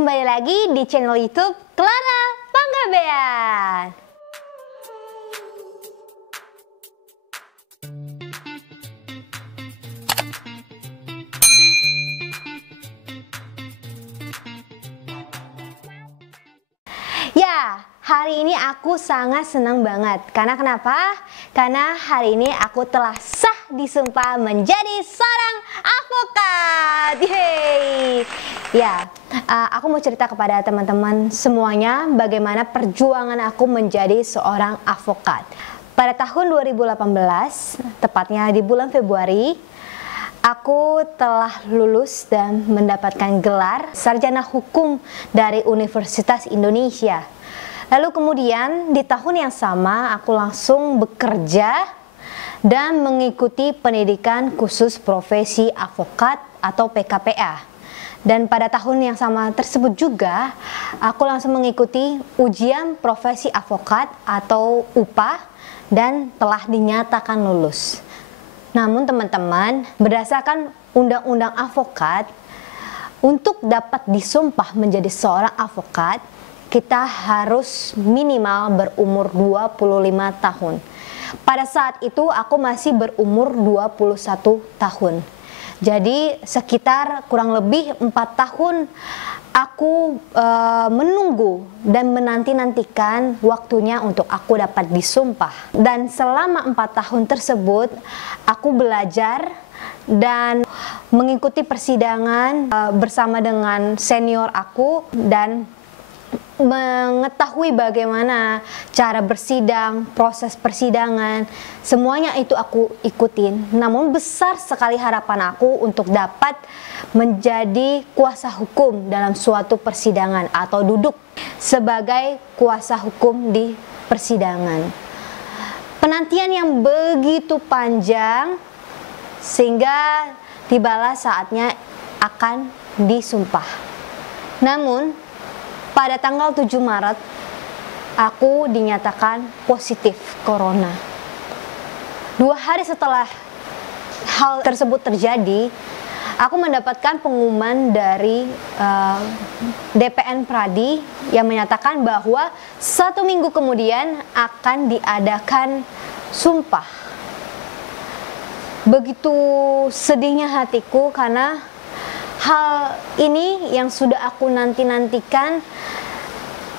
kembali lagi di channel YouTube Clara Panggabean. Ya, hari ini aku sangat senang banget. Karena kenapa? Karena hari ini aku telah sah disumpah menjadi seorang advokat. Yeay. Ya, aku mau cerita kepada teman-teman semuanya bagaimana perjuangan aku menjadi seorang advokat. Pada tahun 2018, tepatnya di bulan Februari, aku telah lulus dan mendapatkan gelar sarjana hukum dari Universitas Indonesia. Lalu kemudian di tahun yang sama aku langsung bekerja dan mengikuti pendidikan khusus profesi advokat atau PKPA. Dan pada tahun yang sama tersebut juga aku langsung mengikuti ujian profesi advokat atau UPA dan telah dinyatakan lulus. Namun teman-teman, berdasarkan undang-undang advokat, untuk dapat disumpah menjadi seorang advokat, kita harus minimal berumur 25 tahun. Pada saat itu aku masih berumur 21 tahun. Jadi sekitar kurang lebih 4 tahun aku menunggu dan menanti-nantikan waktunya untuk aku dapat disumpah. Dan selama 4 tahun tersebut aku belajar dan mengikuti persidangan bersama dengan senior aku dan mengetahui bagaimana cara bersidang, proses persidangan, semuanya itu aku ikutin. Namun besar sekali harapan aku untuk dapat menjadi kuasa hukum dalam suatu persidangan atau duduk sebagai kuasa hukum di persidangan. Penantian yang begitu panjang sehingga tibalah saatnya akan disumpah. Namun pada tanggal 7 Maret, aku dinyatakan positif corona. 2 hari setelah hal tersebut terjadi, aku mendapatkan pengumuman dari DPN Pradi yang menyatakan bahwa 1 minggu kemudian akan diadakan sumpah. Begitu sedihnya hatiku karena hal ini yang sudah aku nanti-nantikan,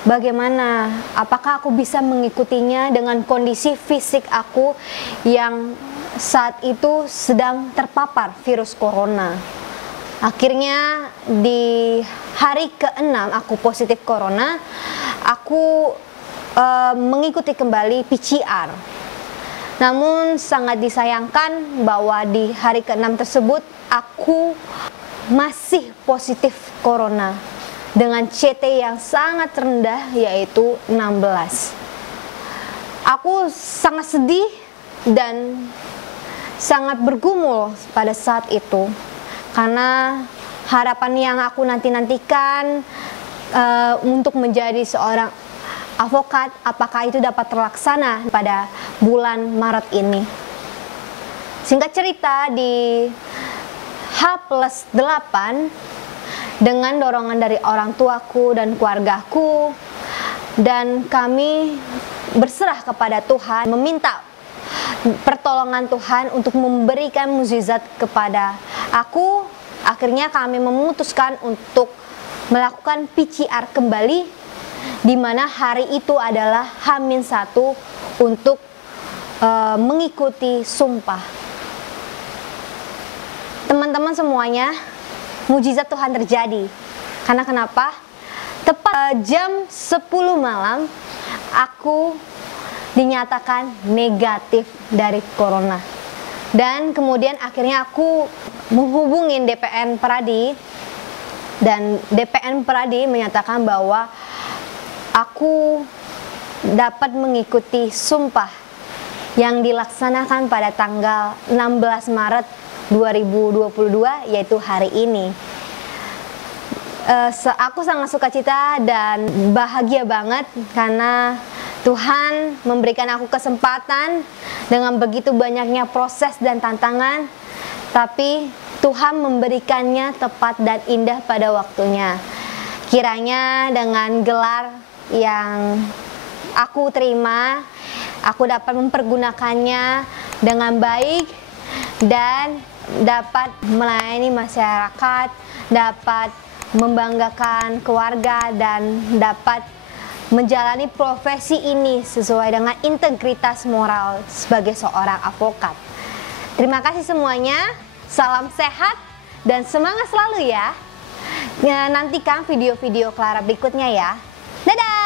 bagaimana, apakah aku bisa mengikutinya dengan kondisi fisik aku yang saat itu sedang terpapar virus corona. Akhirnya di hari ke-6 aku positif corona, aku mengikuti kembali PCR. Namun sangat disayangkan bahwa di hari ke-6 tersebut aku masih positif corona dengan CT yang sangat rendah yaitu 16. Aku sangat sedih dan sangat bergumul pada saat itu karena harapan yang aku nanti-nantikan untuk menjadi seorang advokat, apakah itu dapat terlaksana pada bulan Maret ini. Singkat cerita, di H+8 dengan dorongan dari orang tuaku dan keluargaku, dan kami berserah kepada Tuhan, meminta pertolongan Tuhan untuk memberikan mukjizat kepada aku. Akhirnya kami memutuskan untuk melakukan PCR kembali, di mana hari itu adalah H-1 untuk mengikuti sumpah. Teman-teman semuanya, mukjizat Tuhan terjadi. Karena kenapa? Tepat jam 10 malam, aku dinyatakan negatif dari corona. Dan kemudian akhirnya aku menghubungi DPN Pradi, dan DPN Pradi menyatakan bahwa aku dapat mengikuti sumpah yang dilaksanakan pada tanggal 16 Maret 2022, yaitu hari ini. Aku sangat sukacita dan bahagia banget karena Tuhan memberikan aku kesempatan dengan begitu banyaknya proses dan tantangan, tapi Tuhan memberikannya tepat dan indah pada waktunya. Kiranya dengan gelar yang aku terima, aku dapat mempergunakannya dengan baik dan dapat melayani masyarakat, dapat membanggakan keluarga, dan dapat menjalani profesi ini sesuai dengan integritas moral sebagai seorang advokat. Terima kasih semuanya, salam sehat dan semangat selalu ya. Nantikan video-video Clara berikutnya ya. Dadah!